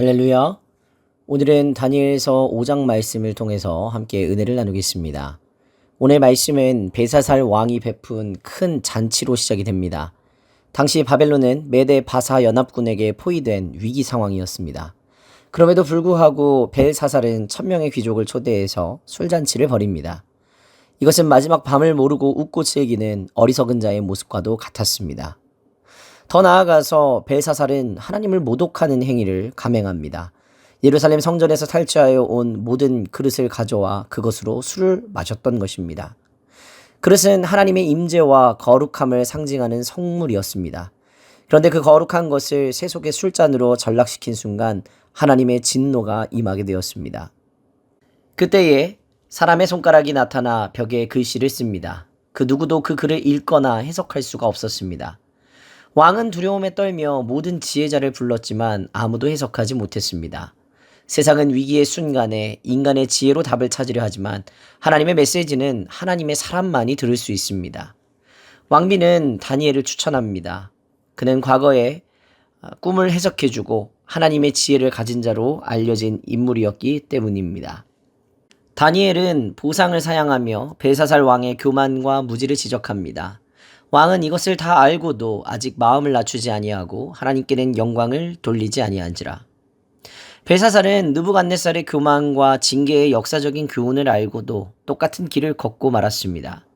할렐루야. 오늘은 다니엘서 5장 말씀을 통해서 함께 은혜를 나누겠습니다. 오늘 말씀은 벨사살 왕이 베푼 큰 잔치로 시작이 됩니다. 당시 바벨론은 메대 바사 연합군에게 포위된 위기 상황이었습니다. 그럼에도 불구하고 벨사살은 1000명의 귀족을 초대해서 술잔치를 벌입니다. 이것은 마지막 밤을 모르고 웃고 즐기는 어리석은 자의 모습과도 같았습니다. 더 나아가서 벨사살은 하나님을 모독하는 행위를 감행합니다. 예루살렘 성전에서 탈취하여 온 모든 그릇을 가져와 그것으로 술을 마셨던 것입니다. 그릇은 하나님의 임재와 거룩함을 상징하는 성물이었습니다. 그런데 그 거룩한 것을 세속의 술잔으로 전락시킨 순간 하나님의 진노가 임하게 되었습니다. 그때에 사람의 손가락이 나타나 벽에 글씨를 씁니다. 그 누구도 그 글을 읽거나 해석할 수가 없었습니다. 왕은 두려움에 떨며 모든 지혜자를 불렀지만 아무도 해석하지 못했습니다. 세상은 위기의 순간에 인간의 지혜로 답을 찾으려 하지만 하나님의 메시지는 하나님의 사람만이 들을 수 있습니다. 왕비는 다니엘을 추천합니다. 그는 과거에 꿈을 해석해주고 하나님의 지혜를 가진 자로 알려진 인물이었기 때문입니다. 다니엘은 보상을 사양하며 벨사살 왕의 교만과 무지를 지적합니다. 왕은 이것을 다 알고도 아직 마음을 낮추지 아니하고 하나님께는 영광을 돌리지 아니한지라. 벨사살은 느부갓네살의 교만과 징계의 역사적인 교훈을 알고도 똑같은 길을 걷고 말았습니다.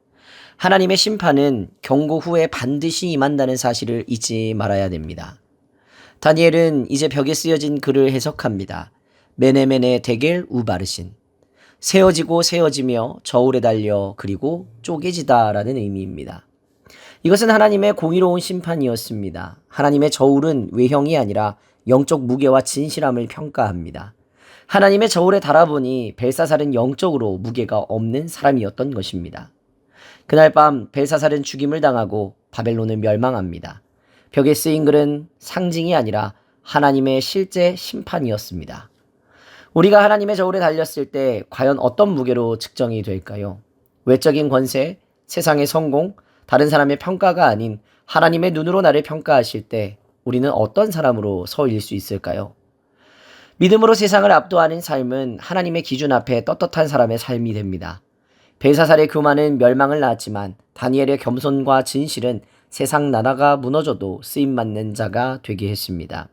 하나님의 심판은 경고 후에 반드시 임한다는 사실을 잊지 말아야 됩니다. 다니엘은 이제 벽에 쓰여진 글을 해석합니다. 메네메네 데겔 우바르신. 세어지고 세어지며 저울에 달려 그리고 쪼개지다라는 의미입니다. 이것은 하나님의 공의로운 심판이었습니다. 하나님의 저울은 외형이 아니라 영적 무게와 진실함을 평가합니다. 하나님의 저울에 달아보니 벨사살은 영적으로 무게가 없는 사람이었던 것입니다. 그날 밤 벨사살은 죽임을 당하고 바벨론은 멸망합니다. 벽에 쓰인 글은 상징이 아니라 하나님의 실제 심판이었습니다. 우리가 하나님의 저울에 달렸을 때 과연 어떤 무게로 측정이 될까요? 외적인 권세, 세상의 성공, 다른 사람의 평가가 아닌 하나님의 눈으로 나를 평가하실 때 우리는 어떤 사람으로 서일 수 있을까요? 믿음으로 세상을 압도하는 삶은 하나님의 기준 앞에 떳떳한 사람의 삶이 됩니다. 벨사살의 교만은 멸망을 낳았지만 다니엘의 겸손과 진실은 세상 나라가 무너져도 쓰임받는 자가 되게 했습니다.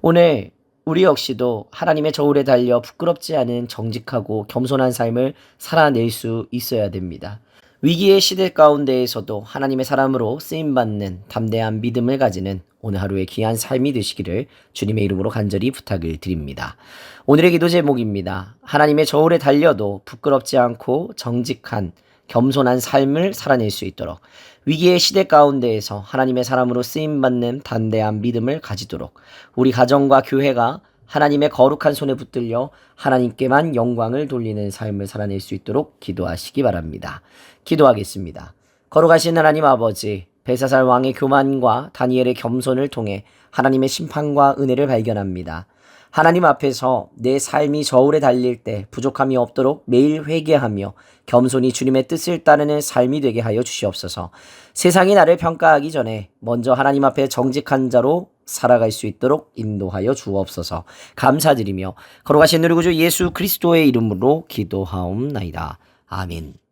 오늘 우리 역시도 하나님의 저울에 달려 부끄럽지 않은 정직하고 겸손한 삶을 살아낼 수 있어야 됩니다. 위기의 시대 가운데에서도 하나님의 사람으로 쓰임받는 담대한 믿음을 가지는 오늘 하루의 귀한 삶이 되시기를 주님의 이름으로 간절히 부탁을 드립니다. 오늘의 기도 제목입니다. 하나님의 저울에 달려도 부끄럽지 않고 정직한 겸손한 삶을 살아낼 수 있도록 위기의 시대 가운데에서 하나님의 사람으로 쓰임받는 담대한 믿음을 가지도록 우리 가정과 교회가 하나님의 거룩한 손에 붙들려 하나님께만 영광을 돌리는 삶을 살아낼 수 있도록 기도하시기 바랍니다. 기도하겠습니다. 거룩하신 하나님 아버지, 벨사살 왕의 교만과 다니엘의 겸손을 통해 하나님의 심판과 은혜를 발견합니다. 하나님 앞에서 내 삶이 저울에 달릴 때 부족함이 없도록 매일 회개하며 겸손히 주님의 뜻을 따르는 삶이 되게 하여 주시옵소서. 세상이 나를 평가하기 전에 먼저 하나님 앞에 정직한 자로 살아갈 수 있도록 인도하여 주옵소서. 감사드리며 거룩하신 우리 구주 예수 그리스도의 이름으로 기도하옵나이다. 아멘.